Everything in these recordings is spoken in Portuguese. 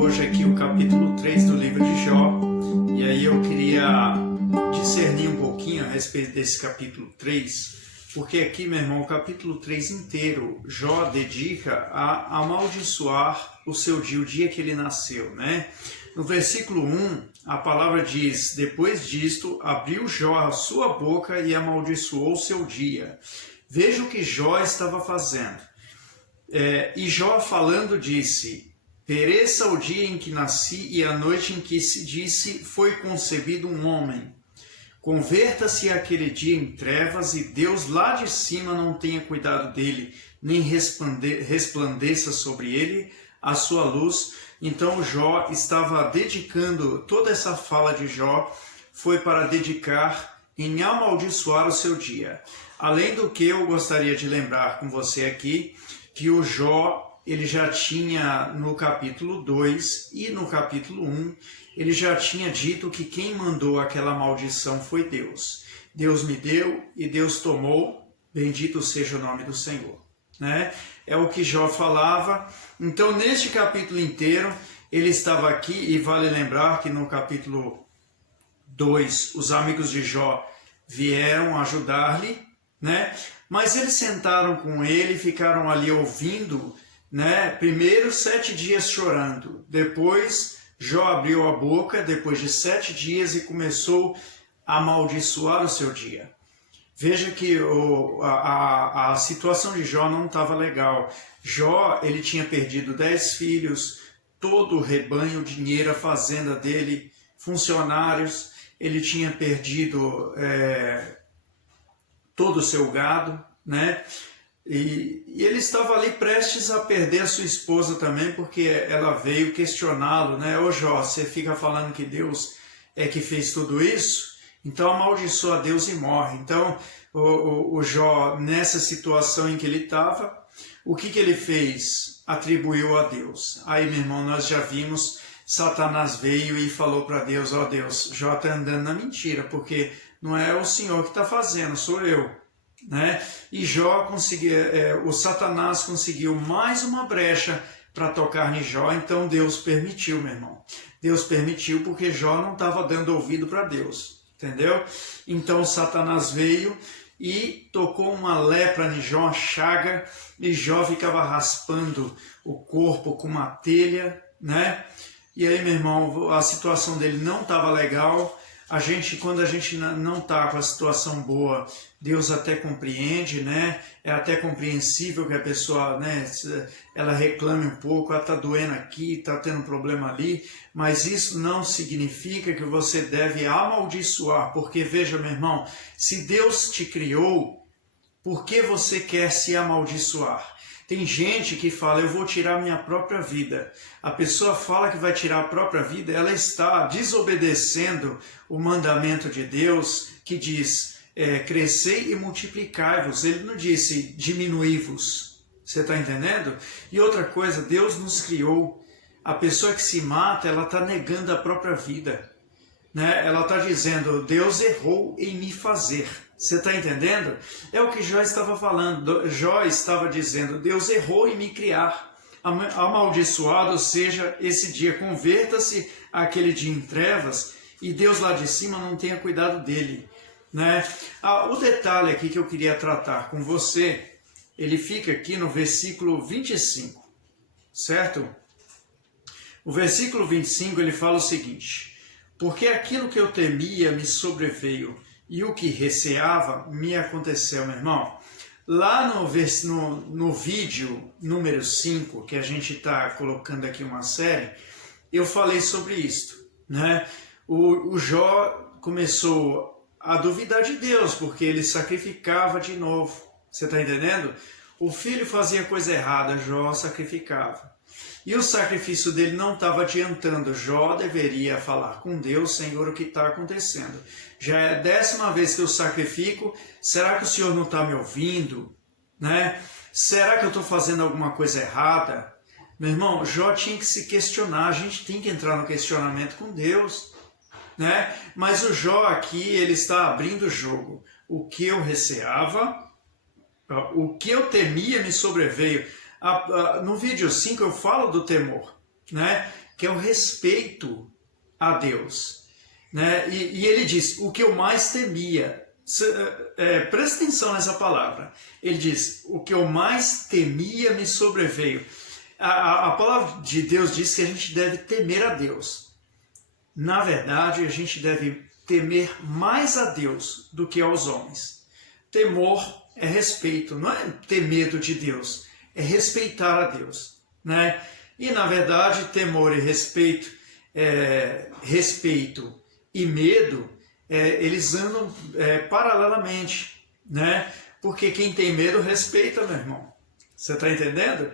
hoje aqui o capítulo 3 do livro de Jó, e aí eu queria discernir um pouquinho a respeito desse capítulo 3, porque aqui, meu irmão, o capítulo 3 inteiro, Jó dedica a amaldiçoar o seu dia, o dia que ele nasceu, né? No versículo 1, a palavra diz: depois disto, abriu Jó a sua boca e amaldiçoou o seu dia. Veja o que Jó estava fazendo. E Jó falando disse: pereça o dia em que nasci e a noite em que se disse foi concebido um homem. Converta-se aquele dia em trevas e Deus lá de cima não tenha cuidado dele, nem resplandeça sobre ele a sua luz. Então Jó estava dedicando, toda essa fala de Jó foi para dedicar em amaldiçoar o seu dia. Além do que, eu gostaria de lembrar com você aqui que o Jó, ele já tinha no capítulo 2 e no capítulo 1, ele já tinha dito que quem mandou aquela maldição foi Deus. Deus me deu e Deus tomou, bendito seja o nome do Senhor. Né? É o que Jó falava. Então, neste capítulo inteiro, ele estava aqui, e vale lembrar que no capítulo 2, os amigos de Jó vieram ajudar-lhe, né? Mas eles sentaram com ele, ficaram ali ouvindo, né? Primeiro 7 dias chorando, depois Jó abriu a boca, depois de 7 dias, e começou a amaldiçoar o seu dia. Veja que a situação de Jó não estava legal. Jó, ele tinha perdido 10 filhos, todo o rebanho, o dinheiro, a fazenda dele, funcionários, ele tinha perdido todo o seu gado, né? E ele estava ali prestes a perder a sua esposa também, porque ela veio questioná-lo, né? Ô Jó, você fica falando que Deus é que fez tudo isso? Então amaldiçoa Deus e morre. Então o Jó, nessa situação em que ele estava, o que ele fez? Atribuiu a Deus. Aí, meu irmão, nós já vimos, Satanás veio e falou para Deus: ó Deus, Jó está andando na mentira, porque não é o Senhor que está fazendo, sou eu. Né? E Jó conseguiu, o Satanás conseguiu mais uma brecha para tocar em Jó, então Deus permitiu, meu irmão. Deus permitiu porque Jó não estava dando ouvido para Deus, entendeu? Então Satanás veio e tocou uma lepra em Jó, uma chaga, e Jó ficava raspando o corpo com uma telha, né? E aí, meu irmão, a situação dele não estava legal. Quando a gente não está com a situação boa, Deus até compreende, né? É até compreensível que a pessoa, né, ela reclame um pouco, ela está doendo aqui, está tendo um problema ali, mas isso não significa que você deve amaldiçoar, porque veja, meu irmão, se Deus te criou, por que você quer se amaldiçoar? Tem gente que fala: eu vou tirar minha própria vida. A pessoa fala que vai tirar a própria vida, ela está desobedecendo o mandamento de Deus que diz: crescei e multiplicai-vos. Ele não disse diminuí-vos. Você está entendendo? E outra coisa, Deus nos criou. A pessoa que se mata, ela está negando a própria vida. Né? Ela está dizendo: Deus errou em me fazer. Você está entendendo? É o que Jó estava falando. Jó estava dizendo: Deus errou em me criar. Amaldiçoado seja esse dia. Converta-se aquele dia em trevas e Deus lá de cima não tenha cuidado dele. Né? O detalhe aqui que eu queria tratar com você, ele fica aqui no versículo 25. Certo? O versículo 25 ele fala o seguinte: porque aquilo que eu temia me sobreveio, e o que receava me aconteceu, meu irmão. Lá no vídeo número 5, que a gente está colocando aqui uma série, eu falei sobre isto. Né? O Jó começou a duvidar de Deus, porque ele sacrificava de novo. Você está entendendo? O filho fazia coisa errada, Jó sacrificava. E o sacrifício dele não estava adiantando. Jó deveria falar com Deus: Senhor, o que está acontecendo? Já é a 10ª vez que eu sacrifico, será que o Senhor não está me ouvindo? Né? Será que eu estou fazendo alguma coisa errada? Meu irmão, Jó tinha que se questionar, a gente tem que entrar no questionamento com Deus. Né? Mas o Jó aqui, ele está abrindo o jogo. O que eu receava, o que eu temia me sobreveio. No vídeo 5 eu falo do temor, né? que é o respeito a Deus. Né? E ele diz, o que eu mais temia, presta atenção nessa palavra, ele diz, o que eu mais temia me sobreveio. A palavra de Deus diz que a gente deve temer a Deus. Na verdade, a gente deve temer mais a Deus do que aos homens. Temor é respeito, não é ter medo de Deus, é respeitar a Deus. Né? E na verdade, temor e respeito, respeito e medo, eles andam paralelamente, né? Porque quem tem medo respeita, meu irmão. Você está entendendo?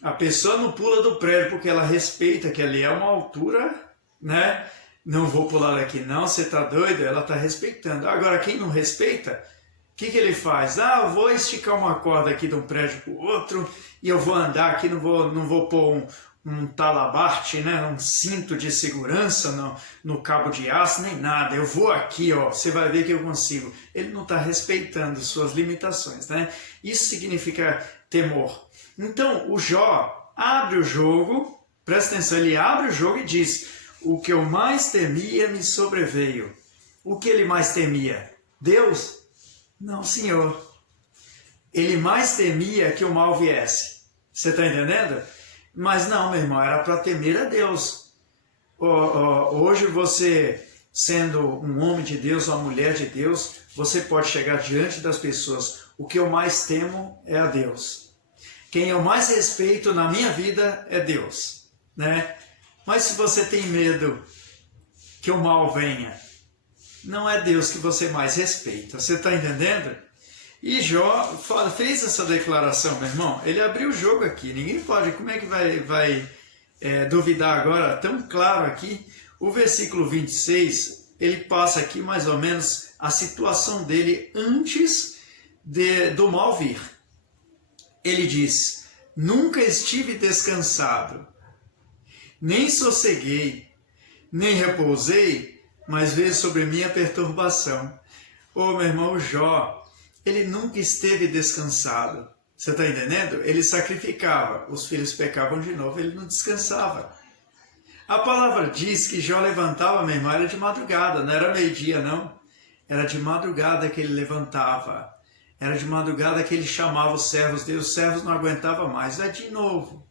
A pessoa não pula do prédio porque ela respeita que ali é uma altura, né? Não vou pular aqui não, você está doido? Ela está respeitando. Agora, quem não respeita, o que ele faz? Ah, eu vou esticar uma corda aqui de um prédio para o outro e eu vou andar aqui, não vou pôr um talabarte, né, um cinto de segurança no cabo de aço, nem nada. Eu vou aqui, ó, você vai ver que eu consigo. Ele não está respeitando suas limitações, né? Isso significa temor. Então, o Jó abre o jogo, presta atenção, ele abre o jogo e diz, o que eu mais temia me sobreveio. O que ele mais temia? Deus? Não, Senhor. Ele mais temia que o mal viesse. Você está entendendo? Mas não, meu irmão, era para temer a Deus. Hoje você, sendo um homem de Deus, uma mulher de Deus, você pode chegar diante das pessoas. O que eu mais temo é a Deus. Quem eu mais respeito na minha vida é Deus. Né? Mas se você tem medo que o mal venha, não é Deus que você mais respeita. Você está entendendo? E Jó fez essa declaração, meu irmão. Ele abriu o jogo aqui. Ninguém pode. Como é que vai duvidar agora? Tão claro aqui. O versículo 26, ele passa aqui mais ou menos a situação dele antes do mal vir. Ele diz, nunca estive descansado, nem sosseguei, nem repousei, mas veio sobre mim a perturbação. Ô, meu irmão, Jó, ele nunca esteve descansado. Você está entendendo? Ele sacrificava, os filhos pecavam de novo, ele não descansava. A palavra diz que Jó levantava, meu irmão, era de madrugada, não era meio-dia, não. Era de madrugada que ele levantava. Era de madrugada que ele chamava os servos dele, os servos não aguentavam mais. É de novo.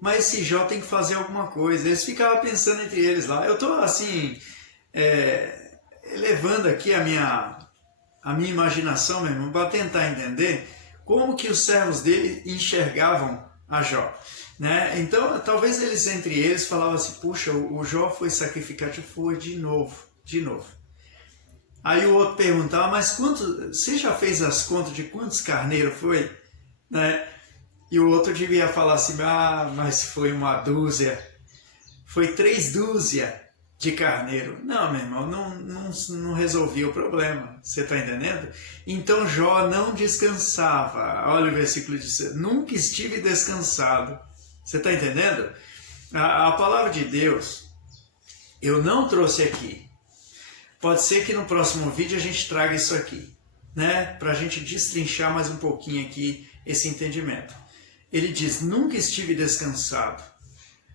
Mas esse Jó tem que fazer alguma coisa. Eles ficavam pensando entre eles lá. Eu estou assim, elevando aqui a minha imaginação, meu irmão, para tentar entender como que os servos dele enxergavam a Jó. Né? Então, talvez eles entre eles falavam assim, puxa, o Jó foi sacrificar, foi de novo. Aí o outro perguntava, mas você já fez as contas de quantos carneiros foi? Né? E o outro devia falar assim, mas foi uma dúzia, foi 3 dúzias de carneiro. Não, meu irmão, não resolvia o problema, você está entendendo? Então Jó não descansava, olha o versículo diz, nunca estive descansado, você está entendendo? A palavra de Deus, eu não trouxe aqui, pode ser que no próximo vídeo a gente traga isso aqui, né? Para a gente destrinchar mais um pouquinho aqui esse entendimento. Ele diz, nunca estive descansado.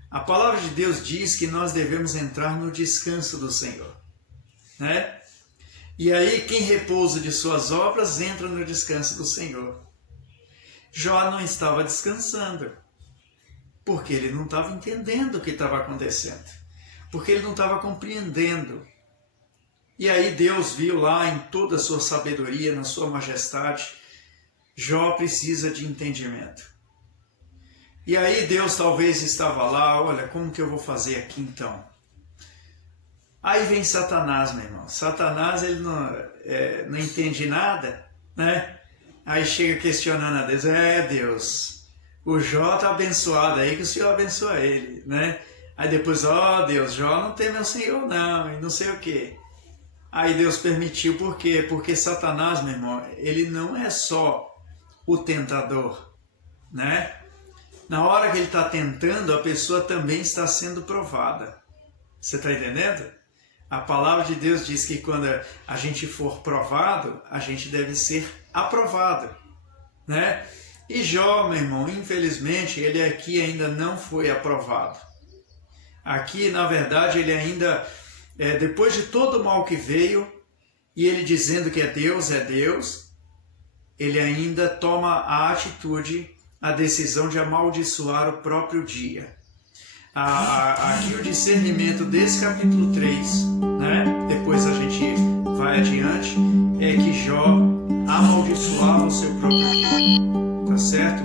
A palavra de Deus diz que nós devemos entrar no descanso do Senhor. Né? E aí quem repousa de suas obras entra no descanso do Senhor. Jó não estava descansando, porque ele não estava entendendo o que estava acontecendo. Porque ele não estava compreendendo. E aí Deus viu lá em toda a sua sabedoria, na sua majestade, Jó precisa de entendimento. E aí Deus talvez estava lá, olha, como que eu vou fazer aqui então? Aí vem Satanás, meu irmão. Satanás, ele não entende nada, né? Aí chega questionando a Deus, Deus, o Jó está abençoado aí, que o Senhor abençoa ele, né? Aí depois, Deus, Jó não tem meu Senhor não, e não sei o quê. Aí Deus permitiu, por quê? Porque Satanás, meu irmão, ele não é só o tentador, né? Na hora que ele está tentando, a pessoa também está sendo provada. Você está entendendo? A palavra de Deus diz que quando a gente for provado, a gente deve ser aprovado, né? E Jó, meu irmão, infelizmente, ele aqui ainda não foi aprovado. Aqui, na verdade, ele ainda, depois de todo o mal que veio, e ele dizendo que é Deus, ele ainda toma a atitude, a decisão de amaldiçoar o próprio dia. Aqui o discernimento desse capítulo 3, né? Depois a gente vai adiante, é que Jó amaldiçoava o seu próprio dia, tá certo?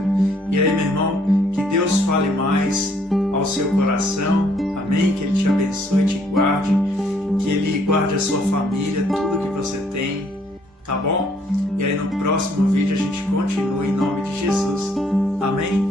E aí, meu irmão, que Deus fale mais ao seu coração, amém? Que Ele te abençoe, te guarde, que Ele guarde a sua família, tudo que você tem, tá bom? E aí no próximo vídeo a gente continua em nome de Jesus, amém?